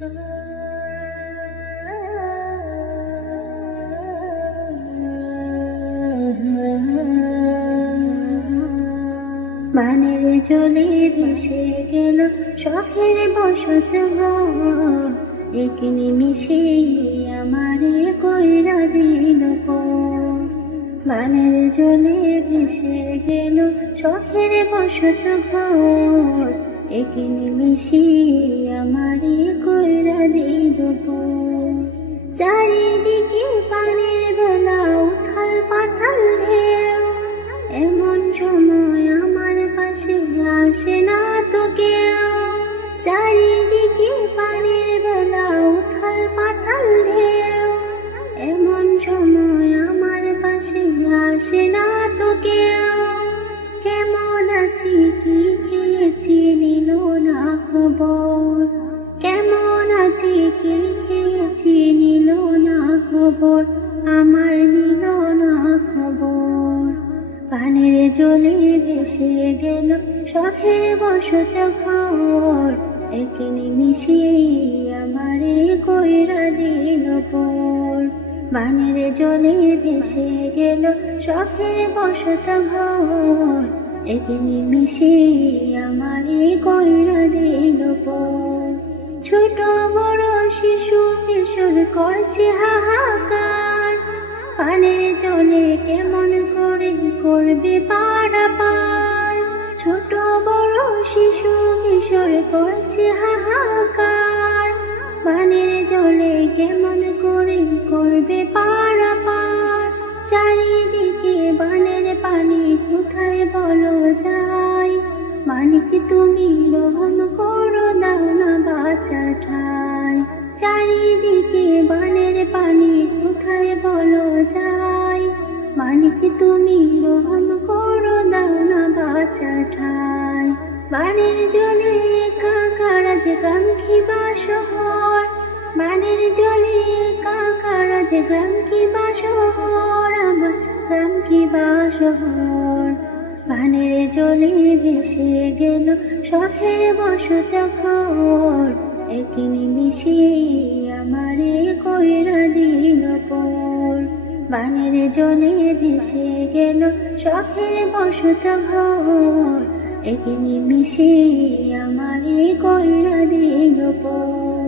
মানের জলে ভেসে গেল শখের বসত ঘর, এক নিমিষে আমারে কইরা দিল পর। মানের জলে ভেসে গেল শখের বসত ঘর, এক নিমিষে আমারে কইরা দিল পর। চারিদিকে পানির বেলা উথাল পাথাল ঢেউ, এমন সময় আমার পাশে আসে না তো কেউ। চারিদিকে পানির বেলা উথাল পাথাল ঢেউ, এমন সময় আমার পাশে আসে না তো কেউ। কেমন আছি কি খেয়েছি নিল না খবর, কেমন আছি কি খেয়েছি নিল না খবর, আমার নিল না খবর। পানের জলে ভেসে গেল শখের বসত ঘর, এক নিমিষে আমারে কইরা দিল পর। পানের জলে ভেসে গেল শখের বসত ঘর, এক নিমিষে আমারে কইরা দিল পর। ছোট বড় শিশু কিশোর করছে হাহাকার, পানের জলে কেমন করে করবে পারাপার। ছোট বড় শিশু কিশোর করছে হাহাকার, পানের জলে কেমন করে করবে পারাপার। চারিদিকে বানের পানি কোথায় বলো যায়, মানিক তুমি রহম করো দাও না বাঁচার ঠাই। চারিদিকে বানের পানি কোথায় বলো যায়, মানিক তুমি রহম করো দাও না বাঁচার ঠাই। বানের জলে একাকার আজ গ্রাম কিবা শহর, বানের জলে একাকার আজ গ্রাম কিবা শহর, আমার গ্রাম কিবা শহর। বানের জলে ভেসে গেল শখের বসত ঘর, এক নিমিষে আমারে কইরা দিল পর। বানের জলে ভেসে গেল শখের বসত ঘর, এক নিমিষে আমারে কইরা দিল পর।